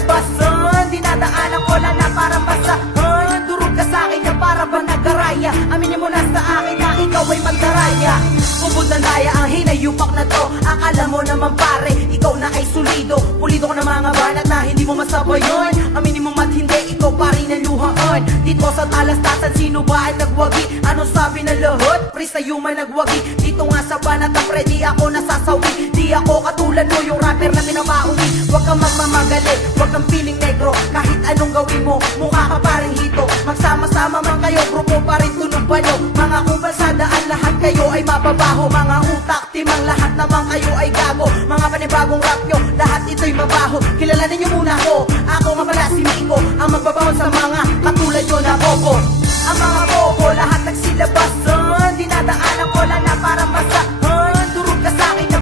labasan. Dinadaanan ko lang na parang basahan. Durog ka sa'kin na para ba nagaraya? Aminin mo na sa akin na ikaw ay magdaraya. Ubod ng daya ang hinayupak na to. Akala mo naman pare, ikaw na ay solido. Pulido ko ng mga banat na hindi mo masabayon. Aminin mo mat hindi, ikaw pa rin ang luhaan. Dito sa talastasan, sino ba ang nagwagi? Ano sabi na lahat? Pre sa'yo man nagwagi. Dito nga sa banat na pre, di ako nasasawi. Di ako katulad mo, yung rapper na pinapauwi. Huwag kang magmamagali, huwag kang piling negro. Kahit anong gawin mo, mukha ka paring hito. Magsama-sama man kayo, grupo pa rin tunog ba nyo? Mga kupal sa daan, lahat kayo ay mababaho. Mga utak, timang lahat naman kayo ay gago. Mga panibagong rap nyo, lahat ito'y mabaho. Kilalanin nyo muna ako, ako nga pala si Miko, ang magbabaon sa mga